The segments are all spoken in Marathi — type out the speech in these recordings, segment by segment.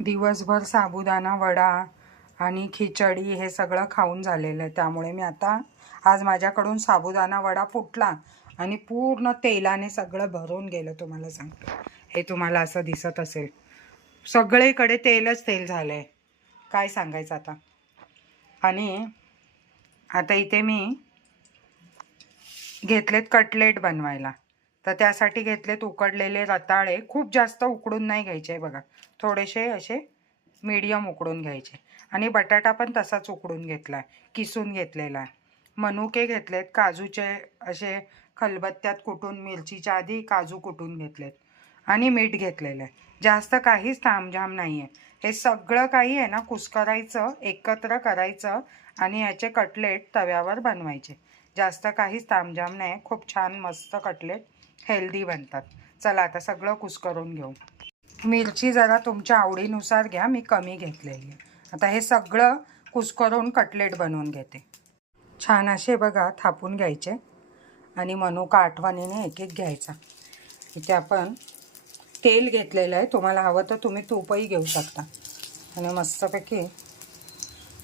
दिवसभर साबुदाणा वडा आणि खिचडी हे सगळं खाऊन झालेलं आहे. त्यामुळे मी आता आज माझ्याकडून साबुदाणा वडा फुटला आणि पूर्ण तेलाने सगळं भरून गेलं तुम्हाला सांगतो. हे तुम्हाला असं दिसत असेल. सगळीकडे तेलच तेल झालं आहे काय सांगायचं आता? आणि आता इथे मी घेतलेत कटलेट बनवायला. तर त्यासाठी घेतलेत उकडलेले रताळे. खूप जास्त उकडून नाही घ्यायचे बघा. थोडेसे असे मीडियम उकडून घ्यायचे. आणि बटाटा पण तसाच उकडून घेतला आहे किसून घेतलेला आहे. मनुके घेतलेत. काजूचे असे खलबत्त्यात कुटून मिरचीच्या आधी काजू कुटून घेतलेत. आणि मीठ घेतलेलं आहे. जास्त काहीच तामझाम नाही आहे हे सगळं काही आहे ना कुस्करायचं एकत्र करायचं आणि याचे कटलेट तव्यावर बनवायचे. जास्त काहीच तामझाम नाही. खूप छान मस्त कटलेट. हेल्दी बनतात. चला आता सगळं कुस्करून घेऊ. मिरची जरा तुमच्या आवडीनुसार घ्या मी कमी घेतलेली आहे. आता हे सगळं कुस्करून कटलेट बनवून घेते. छान असे बघा थापून घ्यायचे. आणि मनुका आठवणीने एक एक घ्यायचा. इथे आपण तेल घेतलेलं आहे. तुम्हाला हवं तर तुम्ही तूपही घेऊ शकता. आणि मस्तपैकी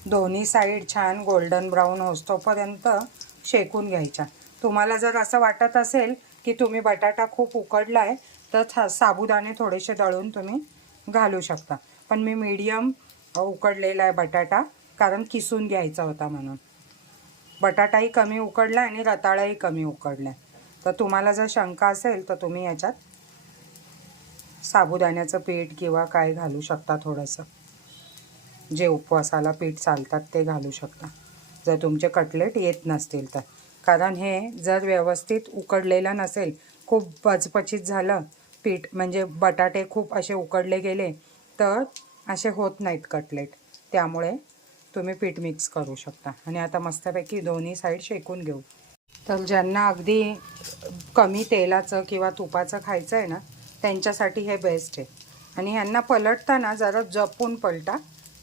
दोन्ही साईड छान गोल्डन ब्राऊन होस्तोपर्यंत शेकून घ्यायच्या. तुम्हाला जर असं वाटत असेल की तुम्ही बटाटा खूप उकडला आहे तर सा साबुदाणे थोडेसे दळून तुम्ही घालू शकता. पण मी मीडियम उकडलेला आहे बटाटा कारण किसून घ्यायचा होता म्हणून. बटाटाही कमी उकडला आणि रताळाही कमी उकडला. तर तुम्हाला जर शंका असेल तर तुम्ही याच्यात साबुदाण्याचं पीठ किंवा काय घालू शकता थोडंसं. जे उपवासाला पीठ चालतात ते घालू शकता. जर तुमचे कटलेट येत नसतील तर. कारण हे जर व्यवस्थित उकडलेलं नसेल खूप पचपचीत झालं पीठ म्हणजे बटाटे खूप असे उकडले गेले तर असे होत नाहीत कटलेट. त्यामुळे तुम्ही पीठ मिक्स करू शकता. आणि आता मस्तपैकी दोन्ही साईड शेकून घेऊ. तर ज्यांना अगदी कमी तेलाचं किंवा तुपाचं खायचं आहे ना त्यांच्यासाठी हे बेस्ट आहे. आणि ह्यांना पलटताना जरा जपून पलटा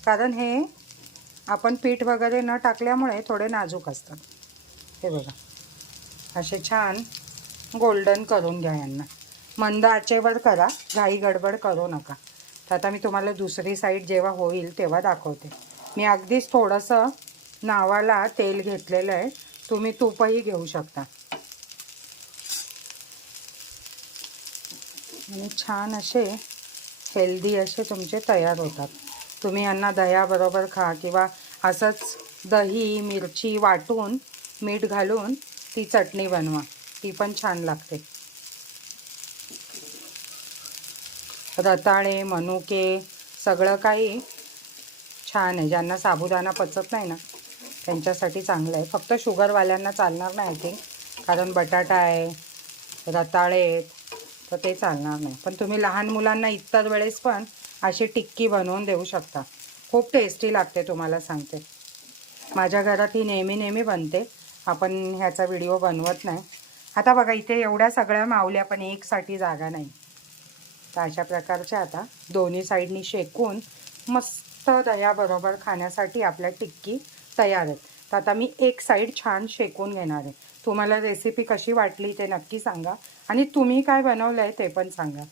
कारण हे आपण पीठ वगैरे न टाकल्यामुळे थोडे नाजूक असतात. हे बघा. असे छान गोल्डन करून घ्या यांना. मंद आचेवर करा घाई गडबड करू नका. तर आता मी तुम्हाला दुसरी साईड जेव्हा होईल तेव्हा दाखवते. मी अगदीच थोडंसं नावाला तेल घेतलेलं आहे. तुम्ही तूपही घेऊ शकता. आणि छान असे हेल्दी असे तुमचे तयार होतात. तुम्ही यांना दह्याबरोबर खा किंवा असंच दही मिरची वाटून मीठ घालून ती चटणी बनवा. ती पण छान लागते. रताळे मनुके सगळं काही छान आहे. ज्यांना साबुदाणा पचत नाही ना त्यांच्यासाठी चांगलं आहे. फक्त शुगरवाल्यांना चालणार नाही आय थिंक कारण बटाटा आहे रताळे आहेत तर ते चालणार नाही. पण तुम्ही लहान मुलांना इतर वेळेस पण अशी टिक्की बनवून देऊ शकता. खूप टेस्टी लागते तुम्हाला सांगते. माझ्या घरात ही नेहमी नेहमी बनते. आपण ह्याचा व्हिडिओ बनवत नाही. आता बघा इथे एवढ्या सगळ्या मावल्या पण एकसाठी जागा नाही. तर अशा प्रकारच्या आता दोन्ही साईडनी शेकून मस्त दह्याबरोबर खाण्यासाठी आपल्या टिक्की तयार आहेत. तर आता मी एक साईड छान शेकून घेणार आहे. तुम्हाला रेसिपी कशी वाटली ते नक्की सांगा. आणि तुम्ही काय बनवलं आहे ते पण सांगा.